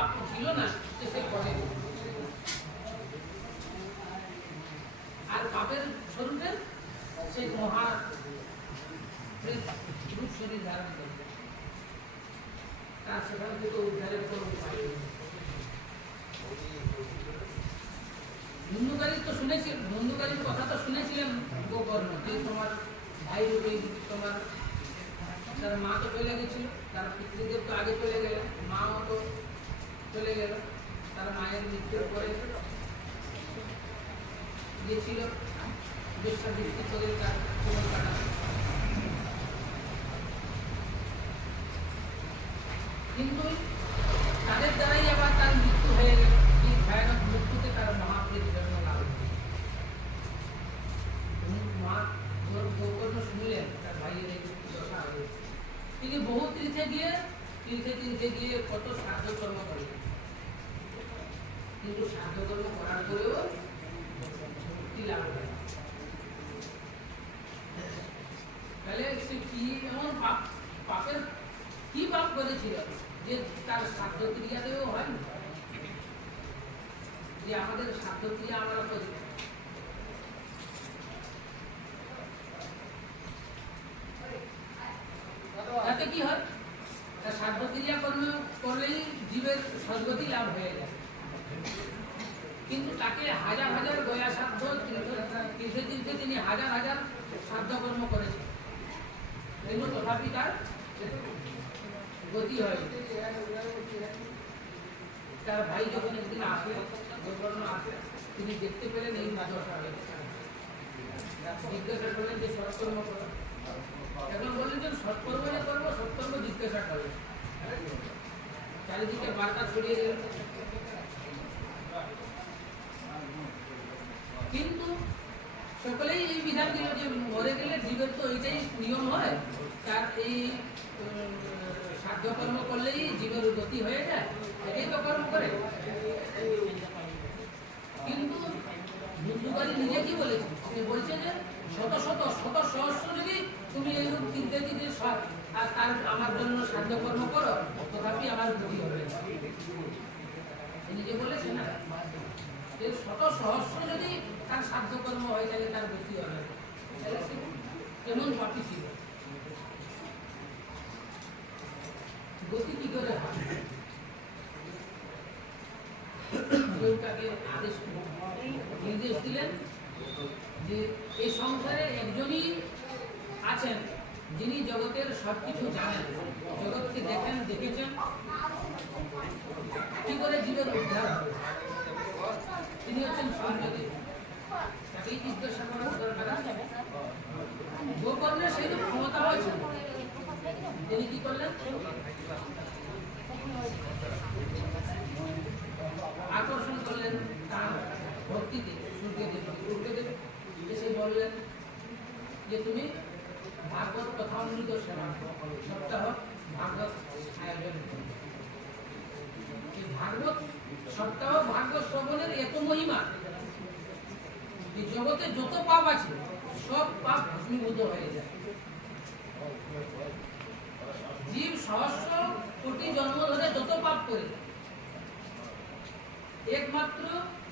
প্রাপ্য ছিল না সে করে, আর পাপের স্বরূপে সেই মহা রূপ শরীর ধারণ করবে, তার সেখান থেকে উদ্ধারের কোনো উপায় নেই। ধুন্ধুকারীর তো শুনেছি, ধুন্ধুকারীর কথা তো শুনেছিলেন গোকর্ণ, যে তোমার ভাই তোমার তার মা তো চলে গেছিল, তার পিতৃদেব তো আগে চলে গেলেন, মাও তো চলে গেল, তার মায়ের মৃত্যুর পরে গিয়েছিল বেশ্যাবৃত্তি করে তার জীবন কাটাতে। কিন্তু তাদের দ্বারাই আবার তার মৃত্যু হয়ে গেল, এই ভয়ানক মৃত্যুতে তার মহাপ্রীত জন্ম লাভ হল। মা গোকর্ণ শুনলেন তার ভাইয়ের এই দশা হয়েছে, তিনি বহু তীর্থে গিয়ে কত সাধ্য কর্ম করলেন, কিন্তু সাধ্য কর্ম করার পরেও মুক্তি লাভ হয়। তাহলে সে কি এমন পাপের কি পাপ করেছিল যে তার সাধ্য ক্রিয়াতেও হয় না, যে আমাদের সাধ্য ক্রিয়া আমরা করি, তাতে কি হয়, তার সাধ্য ক্রিয়া করলেই জীবের সদ্গতি লাভ হয়ে যায়। কিন্তু তাকে হাজার হাজার গয়া সাধ্য তীর্থে তিনি হাজার হাজার সাধ্য কর্ম করেছেন, কিন্তু তথাপি তার গতি হয়। তার ভাই যখন একদিন আসে, গোকর্ণ আসে, তিনি দেখতে পেলেন এই দশা হয়েছে, জিজ্ঞাসা করলেন যে সৎকর্ম করো, এখন বললেন যে সৎকর্ম যে করবো, সৎকর্ম জিজ্ঞাসা করলেন, চারিদিকে বার্তা ছড়িয়ে দিলেন। কিন্তু সকলেই এই বিধান দিল যে মরে গেলে জীবের তো এইটাই নিয়ম হয়, তার এই সাধ্য কর্ম করলেই জীবের গতি হয়ে যায়, এটাই তো কর্ম করে। কিন্তু ধুন্ধুকারী নিজে কি বলেছে, সে বলছে যে শত শত শত সহস্র যদি তুমি এইরূপ চিনতে দিতে আর তার আমার জন্য সাধ্য কর্ম করো, তথাপি আমার গতি হবে। নিজে বলেছে না, শত সহস্র যদি তার সাধ্য কর্ম হয় তাহলে তার গতি হবে, তাহলে সে কেমন পাপী ছিল, গতি কি করে হয়? তাকে আদেশ নির্দেশ দিলেন যে এই সংসারে একজনই আছেন যিনি জগতের সবকিছু জানেন, জগৎকে দেখেছেন, কি করে জীবের উদ্ধার হবে, তিনি হচ্ছেন সূর্যদেব। তাকেই জিজ্ঞাসা করার দরকার আছে। গোকর্ণের সেই ক্ষমতা হয়েছে, তিনি কি করলেন, আকর্ষণ করলেন তার ভক্তিতে সূর্যদেব। সূর্যদেব এসে বললেন যে তুমি ভাগবত কথামৃত সেবা সপ্তাহ ভাগবত আয়োজন করবে। ভাগবত সপ্তাহ ভাগবত শ্রবণের এত মহিমা, এই জগতে যত পাপ আছে সব পাপ ভস্মীভূত হয়ে যায়। জীব সহস্র কোটি জন্ম ধরে যত পাপ করে, একমাত্র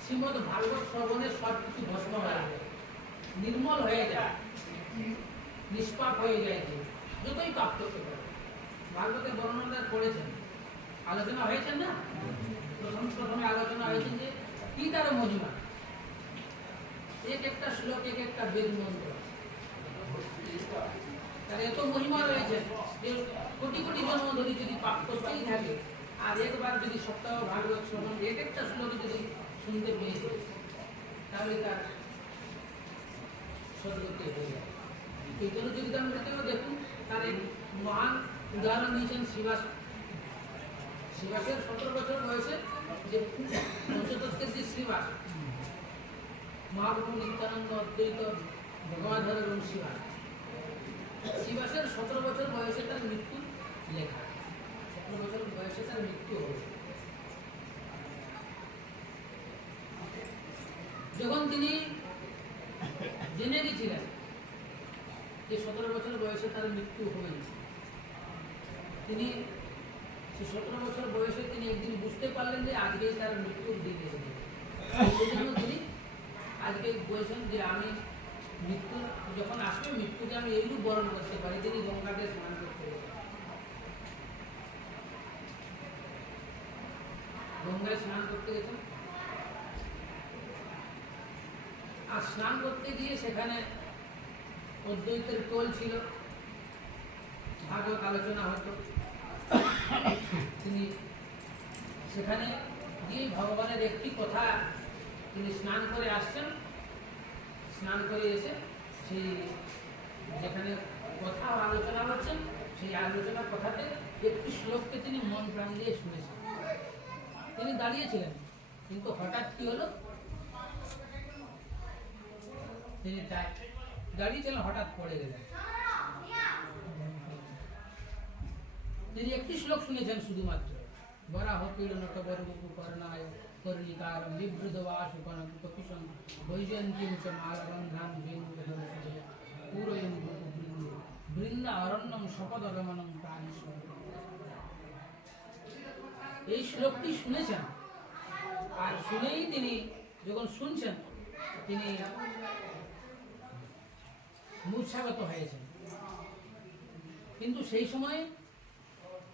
শ্রীমদ ভাগবত শ্রবণের সব কিছু ভস্ম হয়ে যায়, নির্মল হয়ে যায়, নিষ্পাপ হয়ে যায়। যতই পাপ করতে পারে, ভাগবতের বর্ণনা করেছেন, আলোচনা হয়েছেন না, প্রথমে আলোচনা হয়েছে যে কি তার মহিমা, এক একটা শ্লোক এক একটা বেদ মন্ত্র, তার এত মহিমা রয়েছে যে কোটি কোটি জন্ম ধরে যদি পাপ করতেই থাকে, আর একবার যদি সপ্তাহ ভাগবত শ্রবণ এক একটা শ্লোকে যদি শুনতে পেয়ে, তাহলে তার সদ্গতি হয়ে যায়। এই জন্য যদি আমরা দেখুন, তার এক মহান উদাহরণ দিয়েছেন শিবাস। শিবাসের 17 বছর বয়সে যে পঞ্চতত্ত্বের যে শ্রীবাস, মহাপ্রভু নিত্যানন্দ, অদ্বৈত, ভগবাধর এবং শিবাস, শিবাসের 17 বছর বয়সে তার মৃত্যু লেখা, 17 বছর বয়সে তার মৃত্যু হয়েছে। যখন তিনি জেনে গেছিলেন যে 17 বছর বয়সে তার মৃত্যু হয়েছে, তিনি 17 বছর বয়সে তিনি একদিন বুঝতে পারলেন করেন যে আজকেই তার মৃত্যুর দিন এসেছে, সেই জন্য তিনি আজকে বলছেন যে আমি মৃত্যু যখন আসবে মৃত্যুকে আমি এইরূপ বরণ করতে পারি। তিনি গঙ্গাতে স্নান করতে গেছেন, গঙ্গায় স্নান করতে গেছেন। আর স্নান করতে গিয়ে সেখানে অদ্বৈতের টোল ছিল, ভাগবত আলোচনা হতো। তিনি সেখানে গিয়ে ভগবানের একটি কথা, তিনি স্নান করে আসছেন, স্নান করে এসে সেই যেখানে কথা আলোচনা হচ্ছেন সেই আলোচনার কথাতে একটি শ্লোককে তিনি মন প্রাণ দিয়ে শুনেছেন। তিনি দাঁড়িয়েছিলেন, কিন্তু হঠাৎ কি হলো, তিনি দাঁড়িয়েছিলেন, হঠাৎ পড়ে গেলেন। তিনি একটি শ্লোক শুনেছেন শুধুমাত্র, বরাহ পীড়নত বরবুকু করণায় কর্ণিকারম বিবৃতবাসু কনকুপিশন বৈজয়ন্তীম চ মালবন্ধান ভেঙ্কটে পুরয়ন বৃন্দা অরণ্যম শপদগমনম প্রাণীশ্বর। এই শ্লোকটি শুনেছেন, আর শুনেই তিনি যখন শুনছেন তিনি মূর্ছাগত হয়েছেন। কিন্তু সেই সময়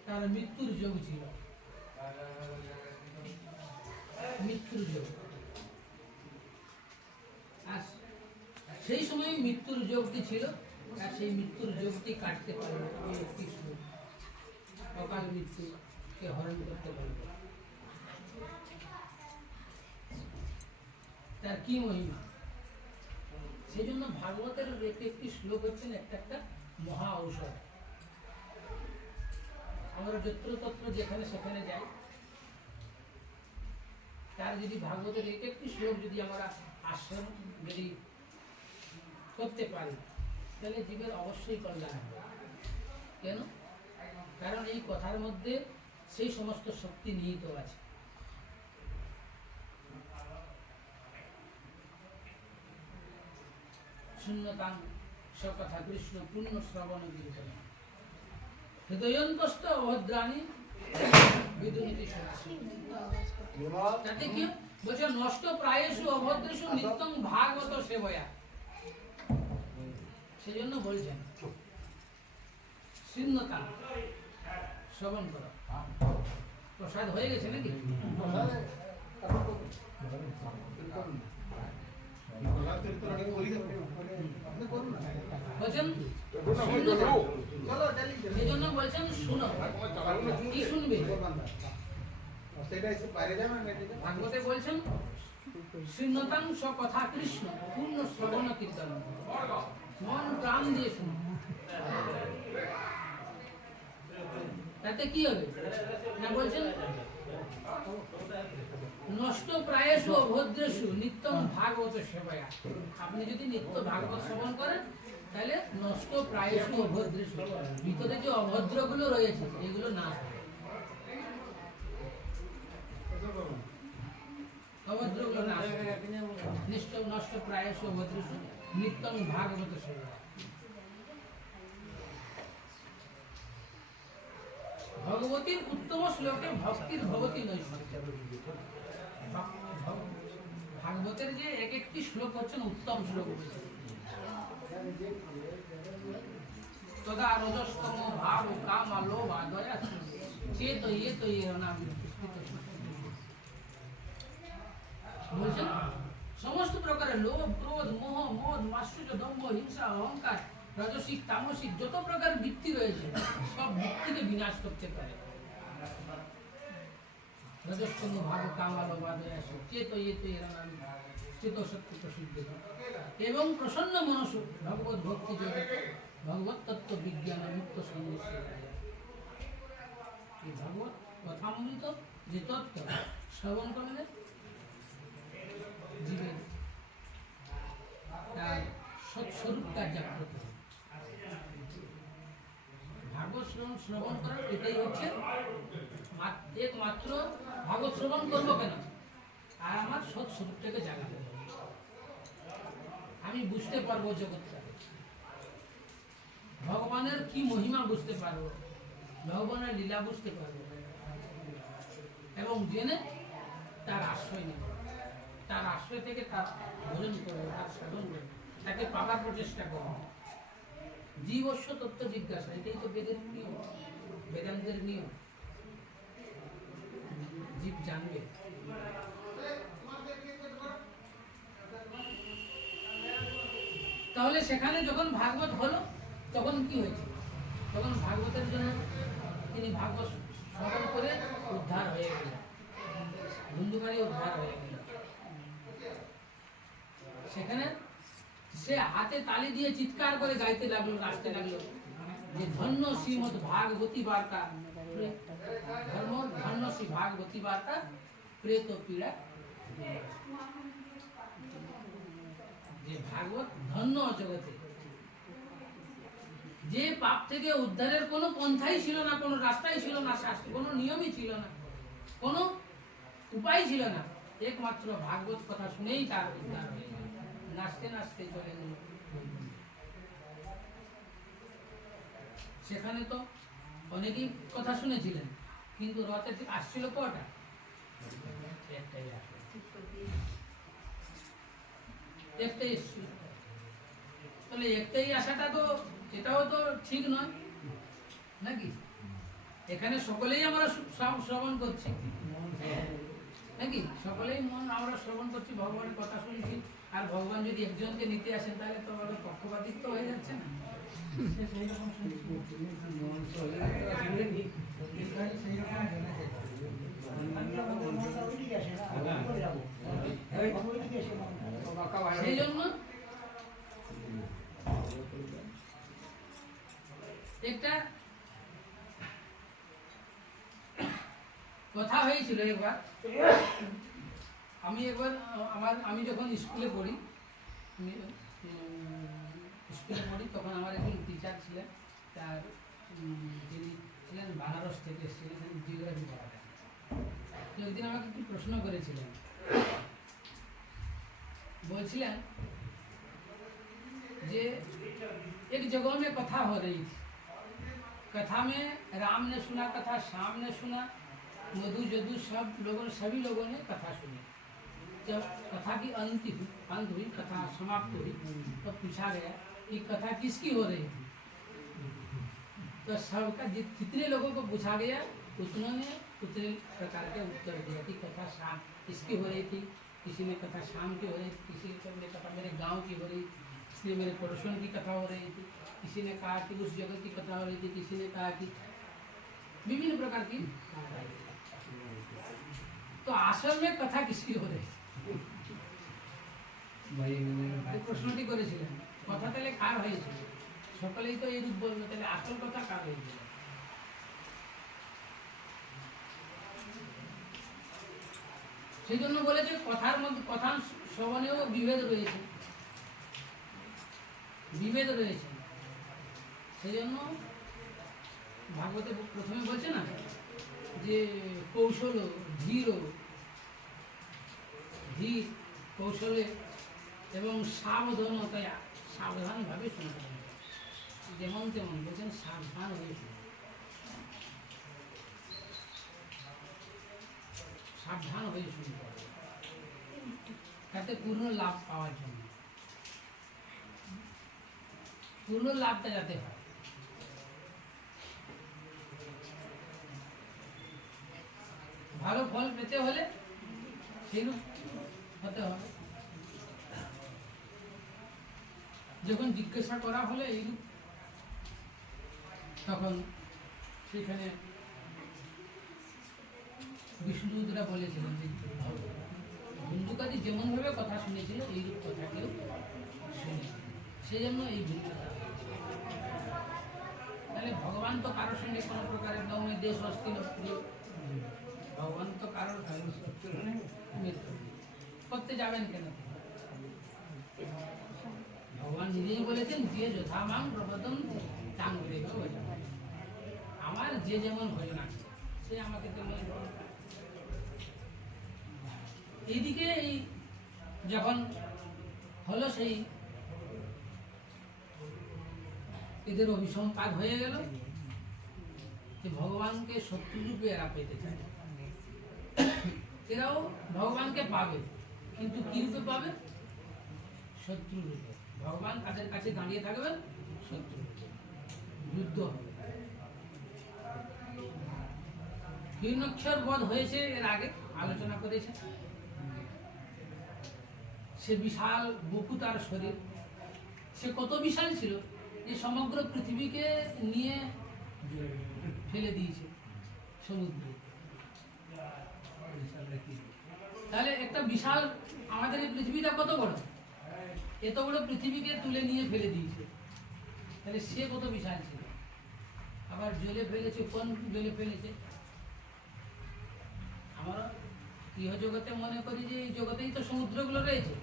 তার মৃত্যুর যোগ ছিল, মৃত্যুর যোগ। আর সেই সময় মৃত্যুর যোগটি ছিল, আর সেই মৃত্যুর যোগটি কাটতে পারবে এই একটি শ্লোক, অকাল মৃত্যুকে হরণ করতে পারবে। তার কি মহিমা! সেই জন্য ভাগবতের একটি শ্লোক হচ্ছেন একটা একটা মহা ঔষধ। আমরা যত্রতত্র যেখানে সেখানে যাই, তার যদি ভাগবতের একটি শ্লোক যদি আমরা আশ্রম যদি করতে পারি, তাহলে জীবের অবশ্যই কল্যাণ হবে। কেন? কারণ এই কথার মধ্যে সেই সমস্ত শক্তি নিহিত আছে। শূন্যতাং সকথা কৃষ্ণ পূর্ণ শ্রবণ কীর্তন হৃদয়ন্তস্থ অভদ্রাণী বিদুনিতি সহস্র। তাতে কি বলছে? নষ্ট প্রায়েষু অভদ্রেষু নিত্যং ভাগবত সেবয়া। সেজন্য বলছেন শূন্যতা শ্রবণ করো। প্রসাদ হয়ে গেছে নাকি? বলছেন সেই জন্য বলছেন শুনো। কি শুনবে? ভাগবতে বলছেন শূন্যতাংশ কথা কৃষ্ণ পূর্ণ শ্রবণ কীর্তন, মন প্রাণ দিয়ে শুনো। তাতে কি হবে না বলছেন? নষ্ট প্রায়েষু অভদ্রেষু নিত্যং ভাগবত সেবয়া। আপনি যদি নিত্য ভাগবত শ্রবণ করেন তাহলে নষ্ট প্রায়েষু অভদ্রেষু, ভিতরে যে অভদ্রগুলো রয়েছে এগুলো না হবে। অভদ্রগুলো না হবে। নষ্ট প্রায়েষু অভদ্রেষু নিত্যং ভাগবত সেবয়া। ভগবতীর উত্তম শ্লোকে ভক্তির ভগবতী নৈষ্ঠিক। ভাগবতের যে এক একটি শ্লোক হচ্ছেন উত্তম শ্লোক। তদা রজস্তম ভাব কাম লোভ দয়া চেত ইয়ে তো ইয়ে নাম বলছেন সমস্ত প্রকারের লোভ, ক্রোধ, মোহ, মদ, মাৎসর্য, দম্ভ, হিংসা, অহংকার, রাজসিক, তামসিক যত প্রকার বৃত্তি রয়েছে সব বৃত্তিকে বিনাশ করতে পারে। রজস্তম ভাব কাম লোভ দয়া চেত ইয়ে তো ইয়ে নাম স্থিত সত্য প্রসিদ্ধ এবং প্রসন্ন মনস ভগবত ভক্তি যোগে ভগবত তত্ত্ব বিজ্ঞান মুক্ত সন্দেশ। এই ভগবত কথামৃত যে তত্ত্ব শ্রবণ করলে জীবের তার সৎস্বরূপটা জাগ্রত। ভাগবত শ্রবণ করার এটাই হচ্ছে একমাত্র। ভাগবত শ্রবণ করবো কেন? আর আমার সৎস্বরূপটাকে জাগাতে হবে। আমি বুঝতে পারবো জগৎটা, ভগবানের কি মহিমা বুঝতে পারবো, ভগবানের লীলা বুঝতে পারবো, এবং এবং জেনে তার আশ্রয় নেবে, তার আশ্রয় থেকে তার ভোজন করবে, তার সাধন করবে, তাকে পাবার প্রচেষ্টা করবে। জীবস্ব তত্ত্ব জিজ্ঞাসা, এটাই তো বেদের নিয়ম, বেদান্তের নিয়ম। জীব জানবে। তাহলে সেখানে যখন ভাগবত হলো তখন কি হয়েছে? তখন ভাগবতের জন্য তিনি ভাগবত শ্রবণ করে উদ্ধার হয়ে গেলেন, ধুন্ধুকারী উদ্ধার হয়ে গেল। সেখানে সে হাতে তালি দিয়ে চিৎকার করে গাইতে লাগলো, নাচতে লাগলো যে ধন্য শ্রীমদ ভাগবতী বার্তা, ধন্য শ্রী ভাগবতী বার্তা, প্রেত পীড়া। যে ভাগবত ধন্য জগতে, যে পাপ থেকে উদ্ধারের কোনো পন্থাই ছিল না, কোনো রাস্তাই ছিল না, শাস্ত্র কোনো নিয়মই ছিল না, কোনো উপায় ছিল না, একমাত্র ভাগবত কথা শুনেই তার উদ্ধার হয়ে গেল। নাচতে নাচতে চলে গেল। সেখানে তো অনেকেই কথা শুনেছিলেন, কিন্তু রথে আসছিল কটা? একটাই এসেছিল। তাহলে একটাই আসাটা তো, এটাও তো ঠিক নয় নাকি? এখানে সকলেই আমরা শ্রবণ করছি নাকি? সকলেই আমরা শ্রবণ করছি, ভগবানের কথা শুনছি। আর ভগবান যদি একজনকে নিতে আসেন তাহলে তো আমাদের পক্ষপাতিত্ব হয়ে যাচ্ছে না? সেই জন্য একটা কথা হয়েছিল একবার, আমি যখন স্কুলে পড়ি, তখন আমার একজন টিচার ছিলেন, তার যিনি ছিলেন বানারস থেকে এসেছিলেন জিওগ্রাফি পড়াতেন। একদিন আমাকে একটু প্রশ্ন করেছিলেন, बोलছিলেন যে एक जगह में कथा हो रही थी, कथा में राम ने सुना कथा, श्याम ने सुना, मधु जदू सभी लोगों ने कथा सुनी। जब कथा की अंत हुई, कथा समाप्त हुई, तो पूछा गया कि कथा किसकी हो रही थी? तो सबका जितने लोगों को पूछा गया उन्होंने उतने प्रकार के उत्तर दिया कि कथा शाम किसकी हो रही थी, किसी ने कथा शाम की हो रही थी, किसी ने कथा मेरे गांव की हो रही थी, इसलिए मेरे पड़ोसन की कथा हो रही थी, किसी ने कहा कि उस जगह की कथा हो रही थी, किसी ने कहा कि विभिन्न प्रकार की। तो असल में कथा किसकी हो रही थी? প্রশ্নটি করেছিলেন। কথা তাহলে কার হয়েছিল? সকলেই তো এইরূপ বলবে, তাহলে আসল কথা কার হয়েছিল? সেই জন্য বলেছে কথার মধ্যে, কথা শ্রবণেও বিভেদ রয়েছে, বিভেদ রয়েছে। সেই জন্য ভাগবতে প্রথমে বলছে না যে কৌশল ধীর কৌশলে এবং সাবধানতায়, সাবধানভাবে শুনতে হবে। যেমন তেমন বলছেন সাবধান হয়ে শুনতে, সাবধান হয়ে শুনতে হবে, তাতে পূর্ণ লাভ পাওয়ার জন্য, পূর্ণ লাভটা যাতে হয়। ভালো ফল পেতে হলে সেইরূপ হতে হবে। যখন জিজ্ঞাসা করা হলে এইরূপ, তখন সেখানে বিষ্ণুদূতরা বলেছিলেন যে ধুন্ধুকাদি যেমন ভাবে কথা শুনেছিল এইরূপ কথা কেউ শুনেছিল, সেই জন্য এই ভিন্নতা। তাহলে ভগবান তো কারোর সঙ্গে কোনো প্রকারের নয় দেশ অস্থির প্রিয়, ভগবান তো কারোর মিত্র, করতে যাবেন কেন? ভগবান নিজেই বলেছেন যে যথা মাং প্রবদম তাং দেব, আমার যে যেমন হয় না সে আমাকে তেমন। এইদিকে এই যখন হলো, সেই এদের অভিসম্পাদ হয়ে গেল যে ভগবানকে শত্রুরূপে এরা পেতে চায়। এরাও ভগবানকে পাবে, কিন্তু কি রূপে পাবে? শত্রু রূপে। ভগবান তাদের কাছে দাঁড়িয়ে থাকবেন শত্রু রূপে, যুদ্ধ হবে। হিরণ্যাক্ষর বধ হয়েছে, এর আগে আলোচনা করেছে। সে বিশাল বকু, তার শরীর, সে কত বিশাল ছিল যে সমগ্র পৃথিবীকে নিয়ে ফেলে দিয়েছে সমুদ্রে। তাহলে একটা বিশাল, আমাদের এই পৃথিবীটা কত বড়, এত বড় পৃথিবীকে তুলে নিয়ে ফেলে দিয়েছে। তাহলে সে কত বিশাল ছিল। আবার জলে ফেলেছে, কোন জলে ফেলেছে? আমরা ইহ জগতে মনে করি যে এই জগতেই তো সমুদ্রগুলো রয়েছে,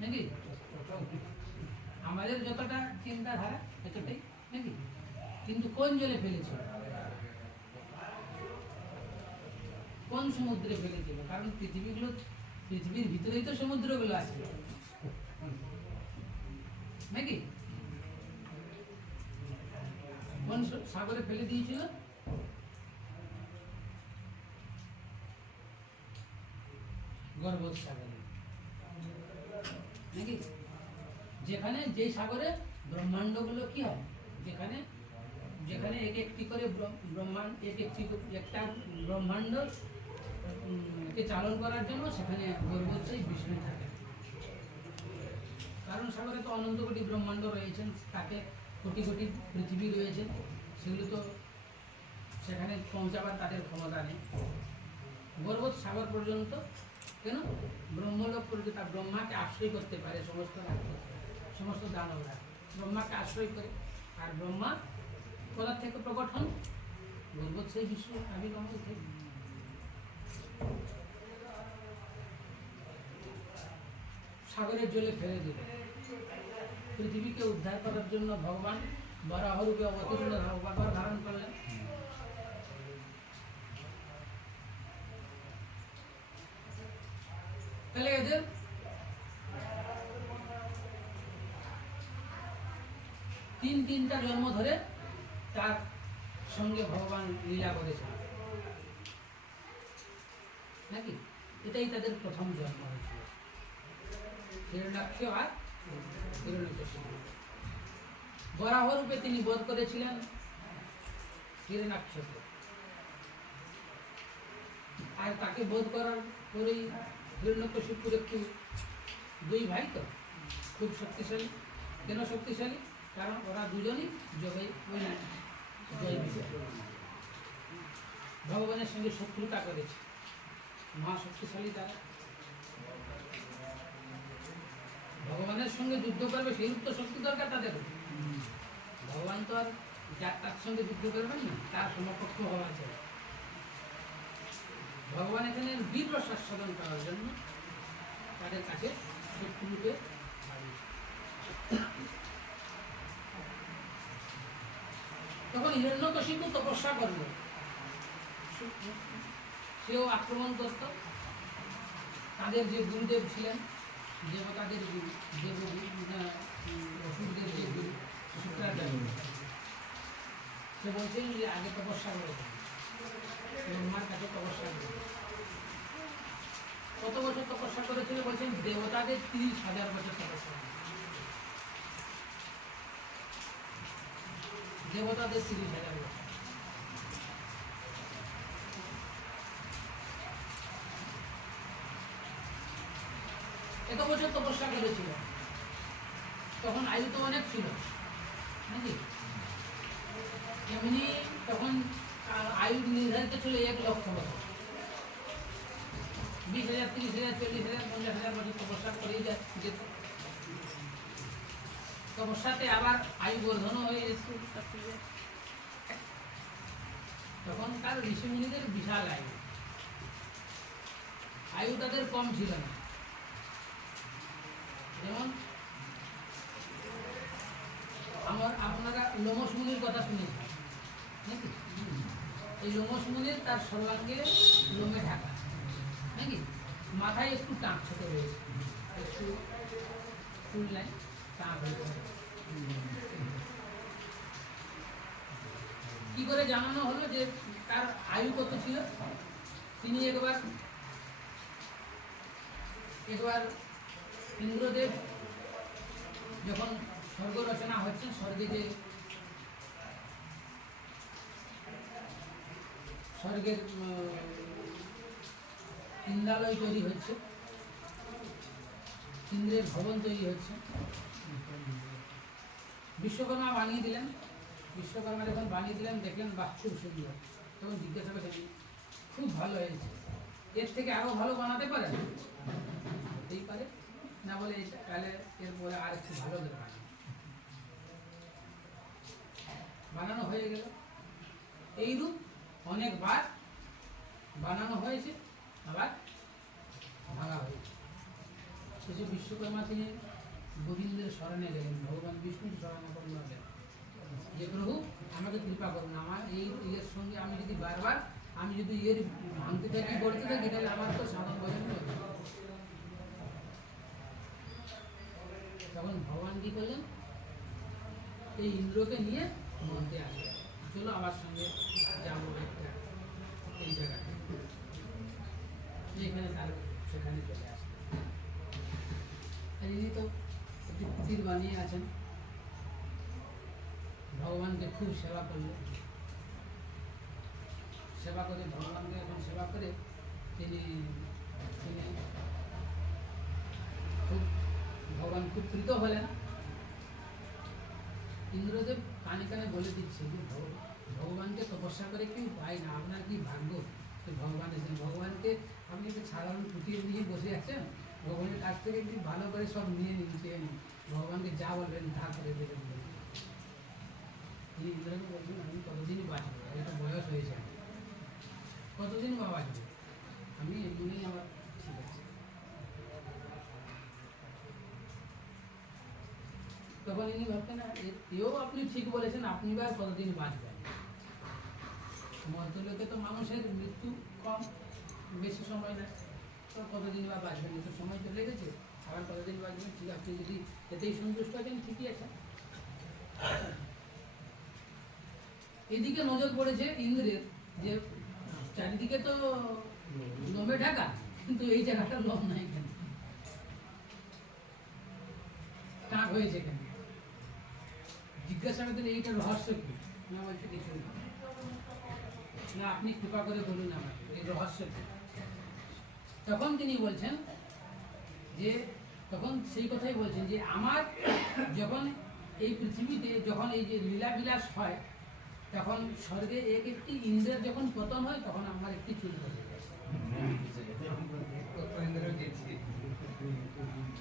নাকি? আমাদের যতটা চিন্তাধারা এতটাই, নাকি? কিন্তু কোন জলে ফেলেছিল, কোন সমুদ্রে ফেলেছিল? কারণ পৃথিবীর ভিতরেই তো সমুদ্রগুলো আছে, নাকি? কোন সাগরে ফেলে দিয়েছিল? গর্ভোৎ সাগরে, নাকি? যেখানে, যে সাগরে ব্রহ্মাণ্ডগুলো কি হয়, যেখানে যেখানে এক একটি করে ব্রহ্মাণ্ড, একটা ব্রহ্মাণ্ড কে চালন করার জন্য সেখানে গর্ভোৎ বিষ্ণু থাকে। কারণ সাগরে তো অনন্ত কোটি ব্রহ্মাণ্ড রয়েছেন, তাতে কোটি কোটি পৃথিবী রয়েছে, সেগুলো তো সেখানে পৌঁছাবার তাদের ক্ষমতা নেই। গর্ভোৎ সাগর পর্যন্ত কেন? ব্রহ্মলোক পর্যন্ত ব্রহ্মাকে আশ্রয় করতে পারে সমস্ত দানবরা, ব্রহ্মাকে আশ্রয় করে। আর ব্রহ্মা কোথা থেকে প্রকট হন? গর্ভোৎ সেই বিশ্ব আবির্ভাব থেকে। সাগরের জলে ফেলে দিল। পৃথিবীকে উদ্ধার করার জন্য ভগবান বরাহ রূপে অবতীর্ণ ধারণ করলেন। তাহলে এদের তিনটা জন্ম ধরে তার সঙ্গে ভগবান লীলা করেছেন, নাকি? এটাই তাদের প্রথম জন্ম হয়েছিল, হিরণ্যাক্ষ আর হিরণ্যকশিপু। বরাহ রূপে তিনি বধ করেছিলেন হিরণ্যাক্ষকে, আর তাকে বধ করার পরেই হিরণ্যকশিপুর একটু, দুই ভাই তো খুব শক্তিশালী। কেন শক্তিশালী? কারণ ওরা দুজনই জয় ভগবানের সঙ্গে শত্রুতা করেছে, মহাশক্তিশালী তারা। ভগবানের সঙ্গে যুদ্ধ করবে, সেই তো শক্তি দরকার তাদের। ভগবান তো আর তার সঙ্গে যুদ্ধ করবেন না, তার সমকক্ষ হওয়া চাই। ভগবান এখানে বীর সাধন করার জন্য তাদের কাছে শত্রুরূপে। তখন হিরণ্যকশিপু তপস্যা করল, সেও আক্রমণ করত। তাদের যে গুরুদেব ছিলেন, দেবতাদের গুরু, অসুরদের যে গুরু শুক্রাচার্য, সে বলছেন যে আগে তপস্যা করেছেন, ব্রহ্মার কাছে তপস্যা করেছেন। কত বছর তপস্যা করেছিল? বলছেন দেবতাদের 30,000 বছর তপস্যা, দেবতাদের 30,000 বছর। এত বছর তপস্যা করেছিল, তখন আয়ু তো অনেক ছিল, নাকি? এমনি তখন আয়ু নির্ধারিত ছিল 1 লক্ষ বছর। 20,000, 30,000, 40,000, 50,000 বছর তপস্যা করেই যেত। তপস্যাতে আবার আয়ু বর্ধনও হয়ে এসছে। তখনকার ঋষিমুনিদের বিশাল আয়ু, আয়ু তাদের কম ছিল না। যেমন আপনারা লোমশ মুনির কথা শুনেছেন, নাকি? এই লোমশ মুনির তার সর্বাঙ্গে লোমে ঢাকা, নাকি? মাথায় একটু টাক ছোট রয়েছে, একটু ফুল লাইন টাক হয়েছে। কি করে জানানো হলো যে তার আয়ু কত ছিল? তিনি একবার একবার ইন্দ্রদেব যখন স্বর্গ রচনা হচ্ছে, স্বর্গে যে স্বর্গের ইন্দ্রালয় তৈরি হচ্ছে, ইন্দ্রের ভবন তৈরি হচ্ছে, বিশ্বকর্মা বানিয়ে দিলেন। বিশ্বকর্মা যখন বানিয়ে দিলেন, দেখলেন বাহ খুব সুন্দর, তখন জিজ্ঞাসা করছেন খুব ভালো হয়েছে, এর থেকে আরো ভালো বানাতে পারেন? হতেই পারে না, বলে তাহলে এরপরে আর একটু ভালো করে বানানো হয়ে গেল। এইরূপ অনেকবার বানানো হয়েছে, আবার ভাঙা হয়েছে। শেষে বিশ্বকর্মা তিনি গোবিন্দের শরণে গেলেন, ভগবান বিষ্ণুর শরণে করলেন যে প্রভু আমাকে কৃপা করুন, আমার এই এর সঙ্গে আমি যদি বারবার আমি যদি এর ভাঙতে থাকি করতে থাকি তাহলে আমার তো সাধন ভজন হবে। তখন ভগবান কি করলেন, এই ইন্দ্রকে নিয়ে মন্ত্রে আসবে, চলো আমার সঙ্গে যাবো একটা এই জায়গায়, যেখানে তার সেখানে চলে আসে। ইনি তো একটি কুটির বানিয়ে আছেন, ভগবানকে খুব সেবা করলেন, সেবা করে ভগবানকে এখন সেবা করে তিনি তিনি খুব ভগবান খুব প্রীত হলেন। ইন্দ্রদেব কানে কানে বলে দিচ্ছে যে ভগবানকে তপস্যা করে কেউ পায় না, আপনার কি ভাগ্য যে ভগবান এসেছেন। ভগবানকে আপনি একটা সাধারণ কুটির নিয়ে বসে আছেন, ভগবানের কাছ থেকে একটু ভালো করে সব নিয়ে নিন, চেয়ে নিন, ভগবানকে যা বলবেন তা করে দেবেন। তিনি ইন্দ্রকে বলছেন আমি কতদিনই বাঁচবো, একটা বয়স হয়েছে, কতদিন বা বাঁচবো, আমি এমনি আমার ঠিক আছে। তখন ইনি ভাবতেন এও আপনি ঠিক বলেছেন, আপনি বা কতদিন বাঁচবেন, মধ্যলোকে তো মানুষের মৃত্যু কম, বেশি সময় না, তো কতদিন বা বাঁচবেন, তো সময় চলে গেছে, আবার কতদিন বাঁচবেন, ঠিক আপনি যদি এতেই সন্তুষ্ট আছেন ঠিকই আছে। এদিকে নজর পড়েছে ইন্দ্রের যে চারিদিকে তো লোমে ঢাকা, কিন্তু এই জায়গাটা লোম নাই কেন, টাক হয়েছে কেন, জিজ্ঞাসা করতেন এইটার রহস্য কি, না বলছে কিছু না, আপনি কৃপা করে বলুন আমাকে এই রহস্য কি। তখন তিনি বলছেন যে, তখন সেই কথাই বলছেন যে আমার যখন এই পৃথিবীতে যখন এই যে লীলাবিলাস হয়, তখন স্বর্গে এক একটি ইন্দ্রের যখন পতন হয়, তখন আমার একটি চুল পড়ে যায়,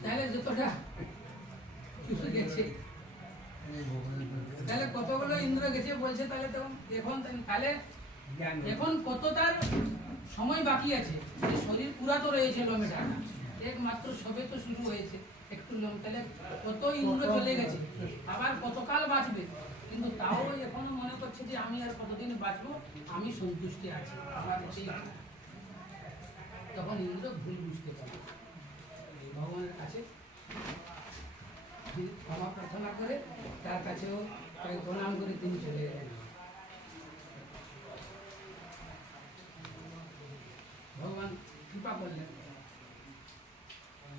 তাহলে যতটা চুল গেছে, তাহলে কতগুলো ইন্দ্র গেছে বলছে, তাহলে তখন এখন তাহলে এখন কত তার সময় বাকি আছে, যে শরীর পুরা তো রয়েছে লোমে ঢাকা, একমাত্র সবে তো শুরু হয়েছে একটু লোম, তাহলে কত ইন্দ্র চলে গেছে, আবার কতকাল বাঁচবে, কিন্তু তাও এখনো মনে করছে যে আমি আর কতদিন বাঁচবো, আমি সন্তুষ্টি আছি আমার সেই। তখন ইন্দ্র ভুল বুঝতে পারে, ভগবানের কাছে ক্ষমা প্রার্থনা করে তার কাছেও তাকে প্রণাম করে তিনি চলে গেলেন। ভগবান কৃপা করলেন।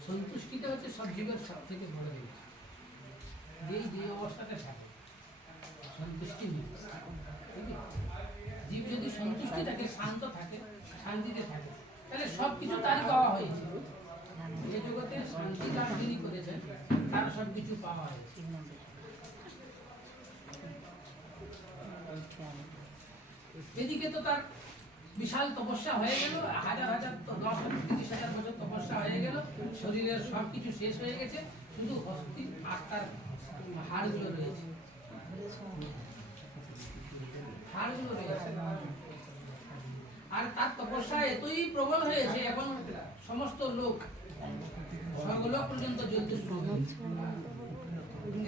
সন্তুষ্টিটা হচ্ছে সব জীবের সব থেকে বড় জিনিস, যেই যে অবস্থাতে থাকে সন্তুষ্টি নেই, জীব যদি সন্তুষ্টি থাকে, শান্ত থাকে, শান্তিতে থাকে, তাহলে সবকিছু তার পাওয়া হয়েছে, এই জগতে শান্তি লাভ যিনি করেছেন তার সবকিছু পাওয়া হয়েছে। এদিকে তো তার বিশাল তপস্যা হয়ে গেল, হাজার হাজার 10,000-30,000 বছর তপস্যা হয়ে গেল, শরীরের সবকিছু শেষ হয়ে গেছে, শুধু হস্তি আর তার হাড়গুলো রয়েছে, হাড়গুলো রয়েছে। আর তার তপস্যা এতই প্রবল হয়েছে, এখন সমস্ত লোক স্বর্গলোক পর্যন্ত জ্বলতে শুরু হয়েছে।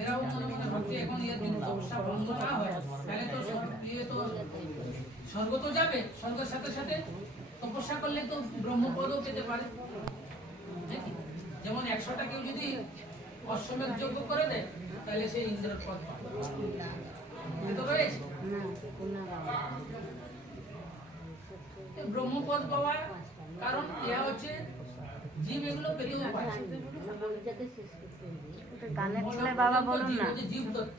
এরাও মনে মনে ভাবছে এখন এর যদি তপস্যা বন্ধ না হয়, তাহলে তো স্বর্গ তো যাবে, স্বর্গের সাথে সাথে তপস্যা করলে তো ব্রহ্মপদও পেতে পারে। যেমন 100টা কেউ যদি অশ্বমেধ যজ্ঞ করে দেয়, তাহলে সে ইন্দ্রের পদ পাবে, তো রয়েছে ব্রহ্মপদ পাওয়ার কারণ। এরা হচ্ছে জীব এগুলো পেতেও পারে। গানের ছেলে বাবা বলুন না। জীবদত্ত